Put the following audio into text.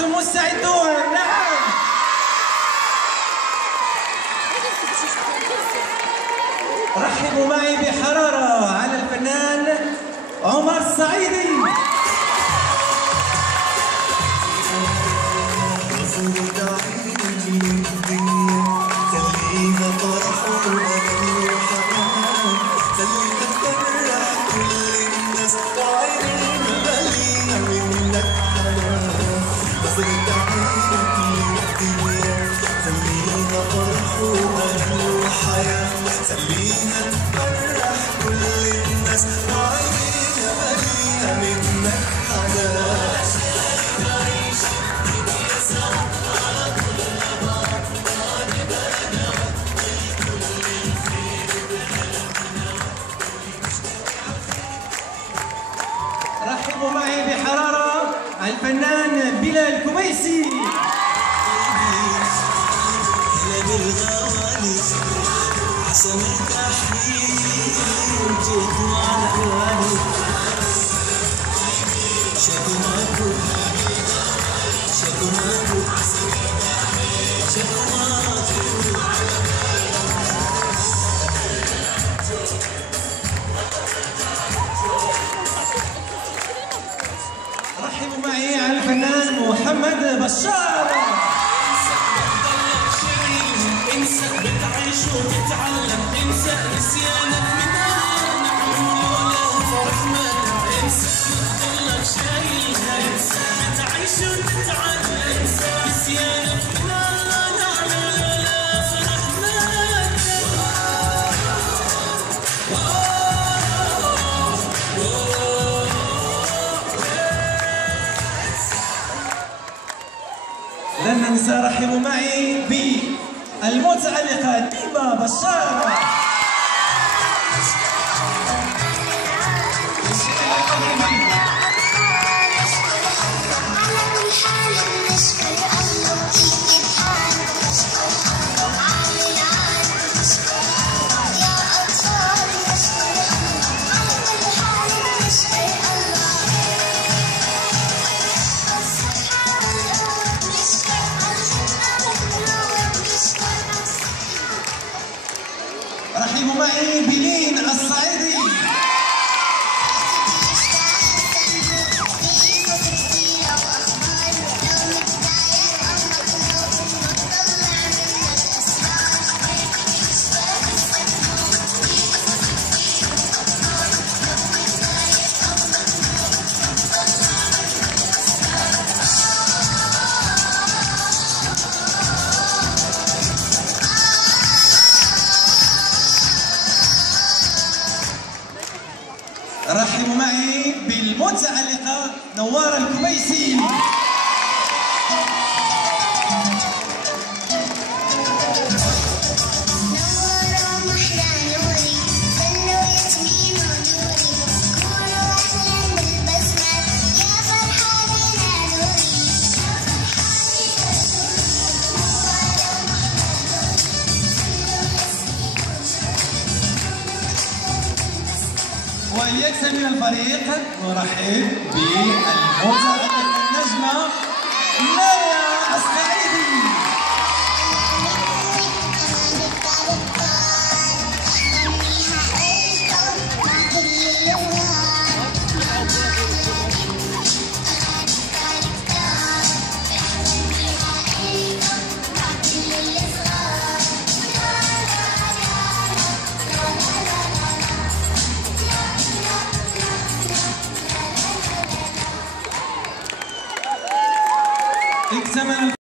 أنتم مستعدون؟ نعم. رحبوا معي بحرارة على الفنان عمر الصعيدي. خلينا نفرح كل الناس وعينينا ملينا منك حنان. نعيش الدنيا سوا على كل بعض نبقى نودي كل الخير بقلبنا. رحبوا معي بحرارة الفنان بلال كوميسي. سمعت أحلام جيت على أهوالي شكو ماكو شكو ماكو شكو ماكو. رحبوا معي على الفنان محمد بشار. انسى بتعيش وتتعلم، انسى نسيانك من نعمل ولا فرحنا. انسى بتضلك شايلها، انسى بتعيش وتتعلم، انسى نسيانك من نعمل ولا فرحنا. لن ننسى. رحبوا معي بالمتعلقة ديما بشار. رحبوا معي بلين الصعيدي. رحبوا معي بالمتعلقة نوار الكوميسي. وليكسب من الفريق نرحب بالمتعلقة النجمة نايا الصعيدي. اكتمل